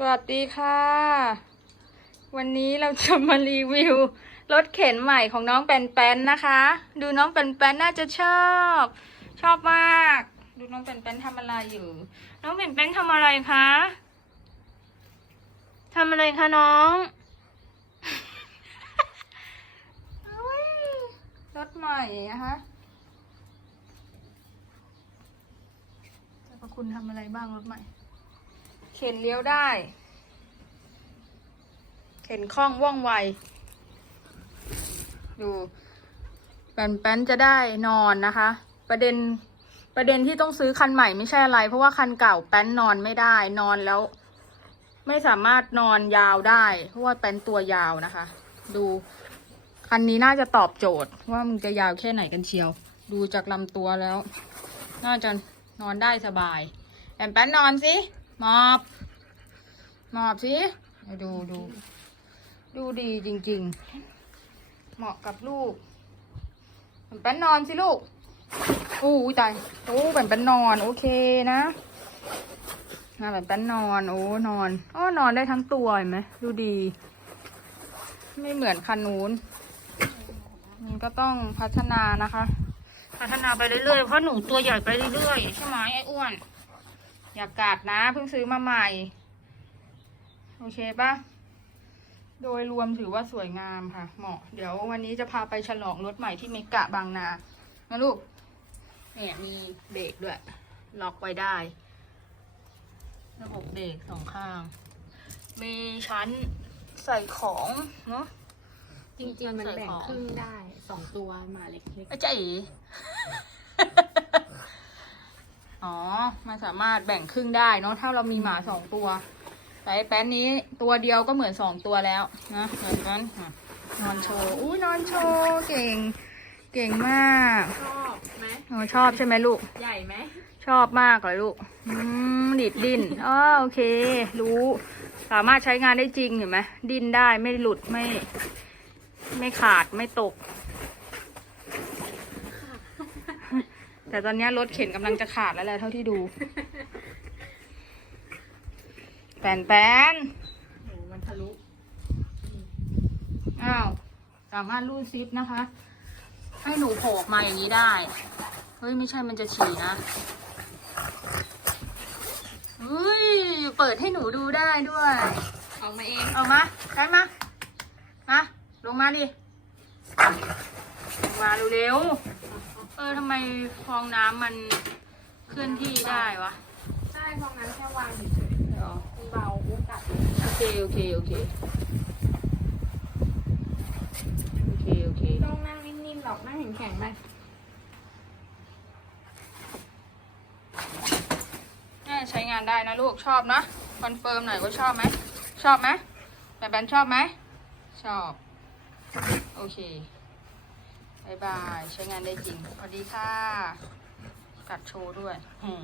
สวัสดีค่ะ วันนี้เราจะมารีวิวรถเข็นใหม่ของน้องแปนแปนนะคะ ดูน้องแปนแปนน่าจะชอบ ชอบมาก ดูน้องแปนแปนทำอะไรอยู่ น้องแปนแปนทำอะไรคะทำอะไรคะน้องรถใหม่นะคะเจ้าพระคุณทำอะไรบ้างรถใหม่ เข็นเลี้ยวได้ เข็นคล่องว่องไว ดูแป้นๆจะได้นอนนะคะ ประเด็นประเด็นที่ต้องซื้อคันใหม่ไม่ใช่อะไร เพราะว่าคันเก่าแป้นนอนไม่ได้นอนแล้ว ไม่สามารถนอนยาวได้ เพราะว่าแป้นตัวยาวนะคะ ดูคันนี้น่าจะตอบโจทย์ว่ามึงจะยาวแค่ไหนกันเชียว ดูจากลำตัวแล้ว น่าจะนอนได้สบายแปนแป้นนอนสิ หมอบหมอบสิดูดูดูดีจริง ๆ เหมาะกับลูกแป้นแป้นนอนสิลูกอู้ยตายโอ้แป้นแป้นนอน โอเคนะนะแป้นแป้นนอนโอ้นอนอ้อนอนได้ทั้งตัวเห็นไหมดูดี ไม่เหมือนคันนู้นมันก็ต้องพัฒนานะคะ พัฒนาไปเรื่อยๆเพราะหนูตัวใหญ่ไปเรื่อยๆใช่ไหมไอ้อ้วน อย่ากาดนะเพิ่งซื้อมาใหม่ โอเคปะโดยรวมถือว่าสวยงามค่ะ เหมาะ เดี๋ยววันนี้จะพาไปฉลองรถใหม่ที่เมกะบางนานะลูกเนี่ยมีเบรกด้วย ล็อกไว้ได้ ระบบเบรกสองข้าง มีชั้นใส่ของเนาะจริงๆมันแบ่งใส่ของครึ่งได้สองตัวหมาเล็กอาจารย์เอ๋อ๋อ มันสามารถแบ่งครึ่งได้เนาะถ้าเรามีหมาสองตัว แต่ไอ้แป้นนี้ตัวเดียวก็เหมือนสองตัวแล้วนะเหมือนกันอะนอนโชว์อู้นอนโชว์เก่ง เก่งมากๆชอบไหมโอ้ชอบใช่ไหมลูก ใหญ่ไหมชอบมากเลยลูกอืมดิดดิ้นอ๋อโอเค รู้ สามารถใช้งานได้จริงเห็นไหมดิ้นได้ไม่หลุดไม่ ไม่ขาดไม่ตก แต่ตอนนี้รถเข็นกำลังจะขาดแล้วแหละเท่าที่ดู แปนแปนโอ้มันทะลุอ้าว สามารถรูดซิปนะคะ ให้หนูโผล่ออกมาอย่างนี้ได้ เฮ้ย ไม่ใช่มันจะฉี่นะเฮ้ย เปิดให้หนูดูได้ด้วยออกมาเองเอามาใช้มามาลงมาดิ ลงมาเร็วๆ เออทำไมฟองน้ำมันเคลื่อนที่ได้วะใช่เพราะงั้นแค่วางเฉยเดี๋ยวๆมันเบาโอกาสโอเคโอเคโอเคโอเคโอเคต้องนั่งนิ่มๆหรอกนั่งแข็งๆไปน่าจะใช้งานได้นะลูกชอบนะคอนเฟิร์มหน่อยว่าชอบไหมชอบไหมแบบแบนชอบไหมชอบ โอเค บายบาย ใช้งานได้จริง สวัสดีค่ะ กัดโชว์ด้วยอืม